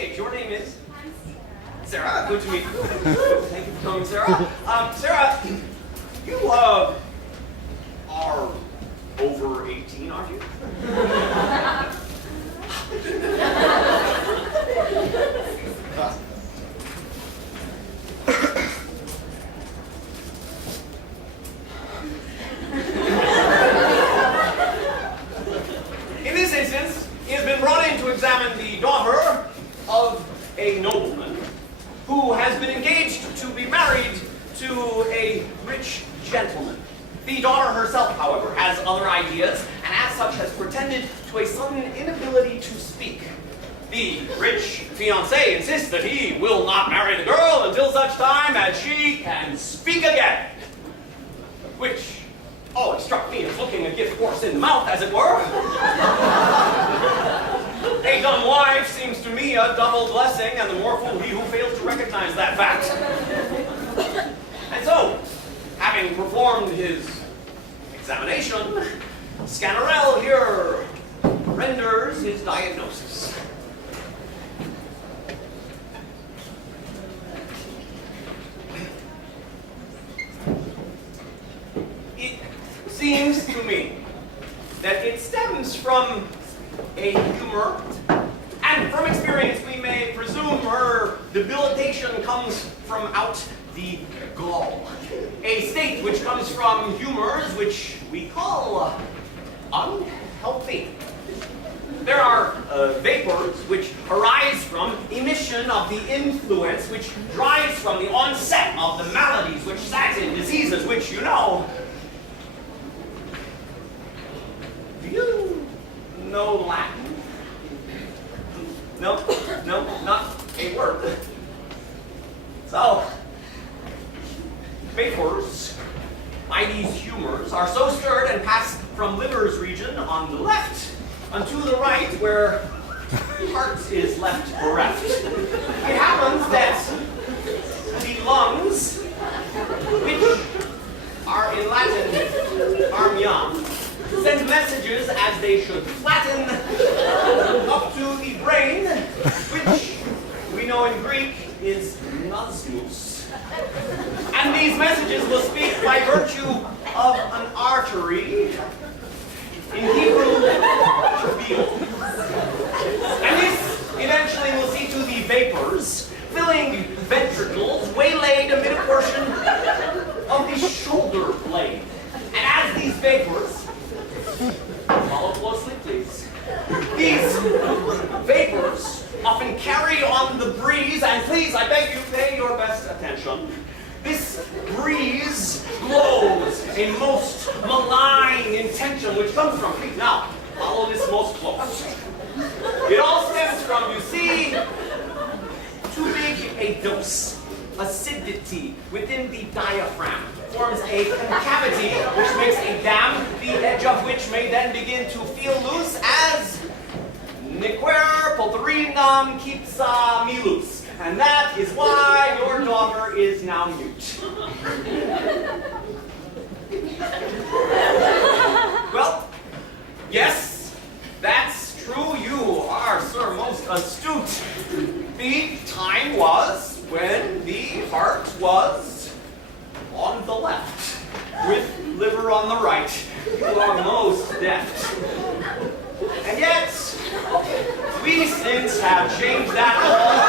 stage. Your name is? I'm Sarah. Good to meet you. Thank you for coming, Sarah. Sarah, you are over 18, aren't you? In this instance, he has been brought in to examine the daughter of a nobleman who has been engaged to be married to a rich gentleman. The daughter herself, however, has other ideas, and as such has pretended to a sudden inability to speak. The rich fiancé insists that he will not marry the girl until such time as she can speak again. Which always struck me as looking a gift horse in the mouth, as it were. A dumb wife seems to me a double blessing, and the more fool he who fails to recognize that fact. And so, having performed his examination, Scannerell here renders his diagnosis. It seems to me that it stems from a humor, and from experience we may presume her debilitation comes from out the gall, a state which comes from humors which we call unhealthy. There are vapors which arise from emission of the influence which drives from the onset of the maladies which satin diseases which you know. Do you know Latin? No, not a word. So, vapors, by these humors, are so stirred and pass from liver's region on the left unto the right, where heart is left bereft. It happens that the lungs, which are in Latin armiam, send messages as they should flatten up to the brain, which we know in Greek is nasmus. And these messages will speak by virtue of an artery, in Hebrew, shabil. And this eventually will see to the vapors, filling ventricles, waylaid amid a portion of the shoulder blade. And as these vapors, follow closely, please. These vapors often carry on the breeze, and please, I beg you, pay your best attention. This breeze glows a most malign intention which comes from, please, now, follow this most close. It all stems from, you see, too big a dose, acidity within the diaphragm forms a concavity which makes a dam, the edge of which may then begin to feel loose as Nequer Polterinam Kitsa Milus. And that is why your daughter is now mute. Well, yes, that's true. You are, sir, most astute. The time was when the heart was on the left, with liver on the right. You are most deft. And yet, we since have changed that all